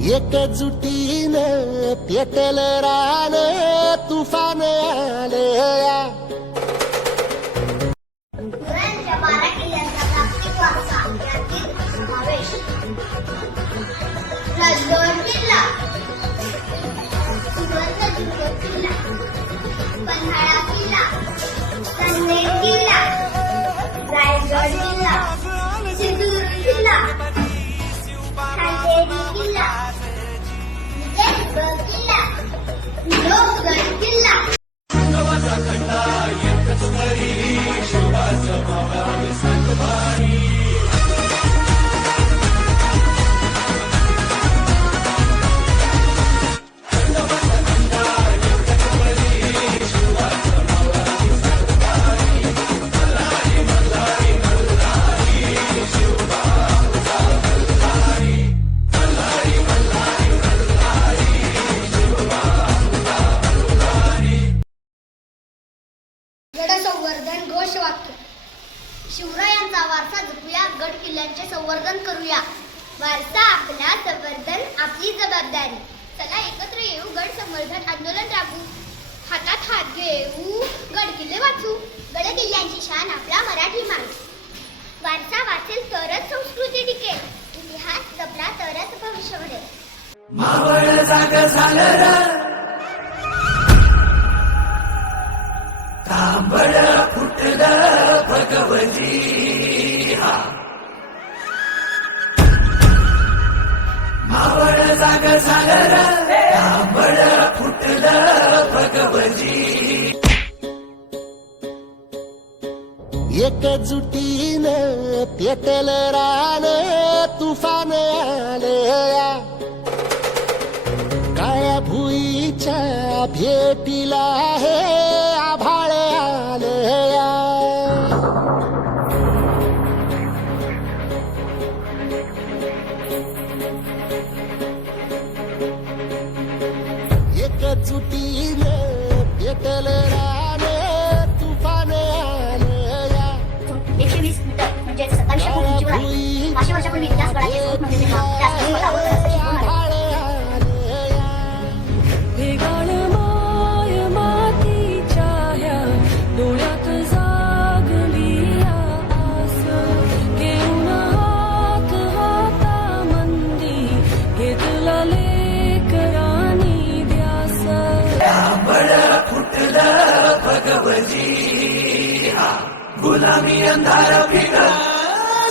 एकजुटीने पेटल रान तुफान आलया लोहगड किल्ला शिवरायांचा वारसा जपूया गड किल्ल्यांचे संवर्धन करूया. वारसा आपला संवर्धन आपली जबाबदारी. चला एकत्र येऊ गड संवर्धन आंदोलन राबू हातात हात घेऊ गड किल्ले वाचू. गड किल्ल्यांची शान आपला मराठी माणूस वारसा वाचेल तरच संस्कृती टिकेल. इतिहास जपला तरच भविष्य घडेल. भगवती मावळ जाग झालं फुटलं पेटल रान तुफान आलया काळ्या भुईच्या भेटीला हे लेकरानी वर्षापूर्वी तांबड फुटलं भगवती हा गुलामी अंधार फिरा